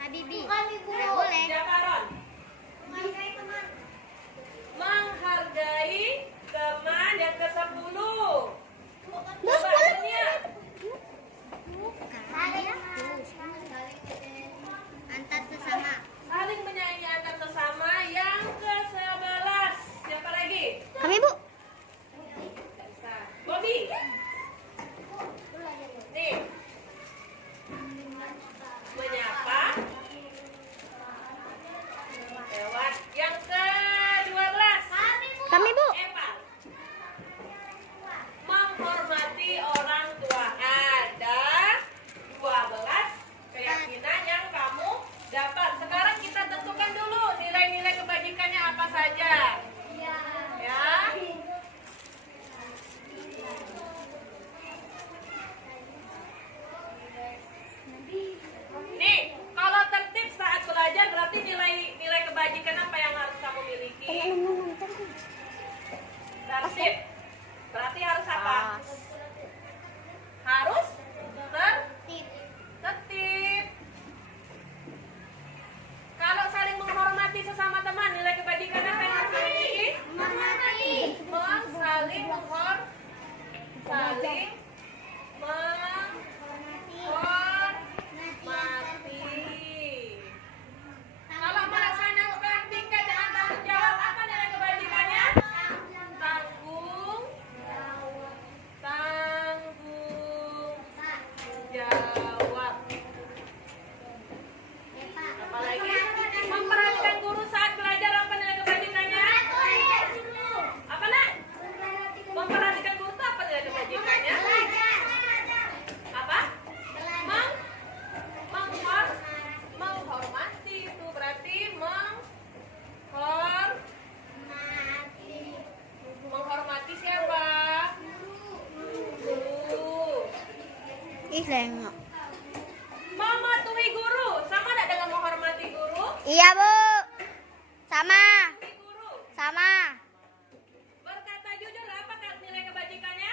Habibi. Nggak boleh. Jakaron. Menghargai teman. Menghargai teman. Yang ke-10. Mas, Coba boleh. Dunia. Antar sesama. Saling menyayangi antar sesama. Yang ke-11. Siapa lagi? Kami, Bu. Bobby. Nih. Menyapa. Lewat. Yang ke-12. Kami, Bu. Eva. Menghormati orang tua. Ada 12 keyakinan yang kamu dapat. Sekarang kita tentukan dulu nilai-nilai kebajikannya apa saja. Ya. Nih, kalau tertib saat belajar berarti nilai kebajikan apa yang harus kamu miliki? Tertib. Berarti harus apa? Harus tertib. Kalau saling menghormati sesama teman, nilai kebajikan apa yang harus kamu miliki? Saling menghormati. Kalau melaksanakan tingkat dengan tanggung jawab, apa nilai kebajikannya? Tanggung jawab. Apalagi memperhatikan guru saat belajar, apa nilai kebajikannya? Apa nak? Memperhatikan guru itu apa nilai kebajikannya? Apa? Menghormati itu berarti menghormati siapa? Guru. Ih, lengok. Mematuhi guru sama nggak dengan menghormati guru? Iya, Bu. Sama. Mematuhi guru. Sama. Berkata jujur apa nilai kebajikannya?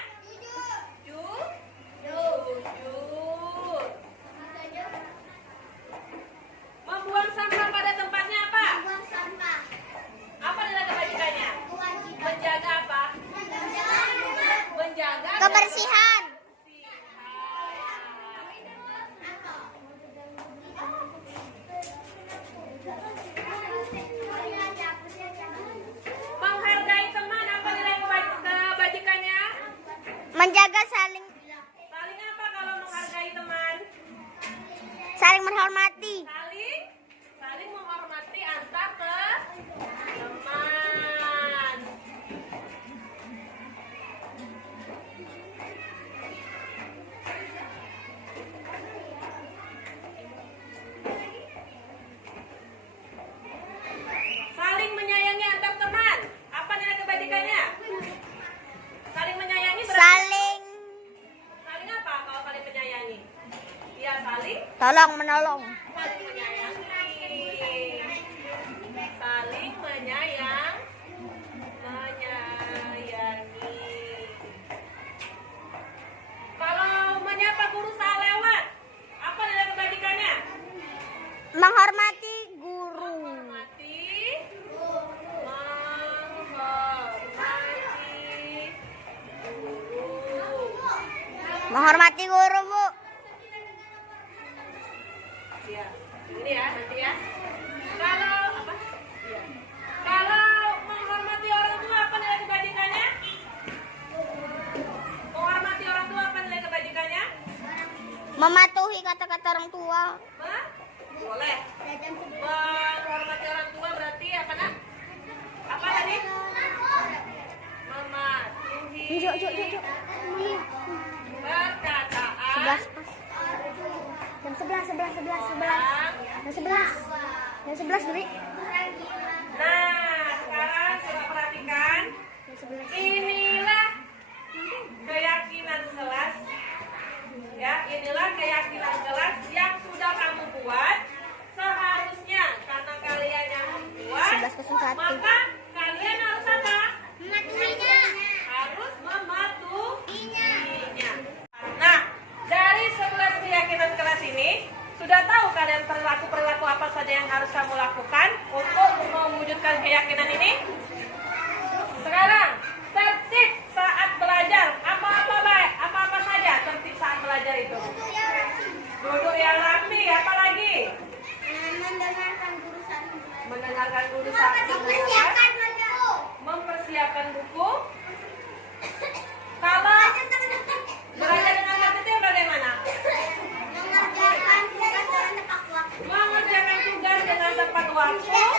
Jujur. Membuang sampah pada tempatnya apa? Buang sampah. Apa nilai kebajikannya? Kewajiban. Menjaga apa? Menjaga Kebersihan. menjaga saling Saling apa kalau menghargai teman? saling menghormati. Saling menghormati antar teman. Saling menyayangi antar teman. Apa nilai kebajikannya? Saling menyayangi berarti Saling saling apa kalau saling menyayangi? Iya, saling tolong menolong. saling menyayangi. Saling menyayangi. Kalau menyapa guru saat lewat, apa nilai kebajikannya? Menghormati guru. Menghormati guru, Bu. Ya, ini ya nanti ya. Kalau apa? Ya. Kalau menghormati orang tua apa nilai kebajikannya? Menghormati orang tua apa nilai kebajikannya? Mematuhi kata-kata orang tua. Hah? Boleh. Menghormati orang tua berarti apa nak? Apa tadi? Mematuhi perkataan 11 pas. Jam 11. Jam 11, Duri. Nah, sekarang coba perhatikan. Inilah keyakinan kelas. Ya, inilah keyakinan kelas yang sudah kamu buat. Seharusnya karena kalian yang membuat, 11.01. maka kalian harus apa? Mematuhinya. Harus mematuhinya. Nah, dari 11 keyakinan kelas ini, sudah tahu kalian perilaku-perilaku apa saja yang harus kamu lakukan untuk mewujudkan keyakinan ini? Sekarang, tertib saat belajar. Apa-apa saja tertib saat belajar itu? Duduk yang rapi, apa lagi? Mendengarkan guru sambil mempersiapkan buku. Kalau belajar dengan tertib bagaimana? Mengerjakan tugas dengan tepat waktu.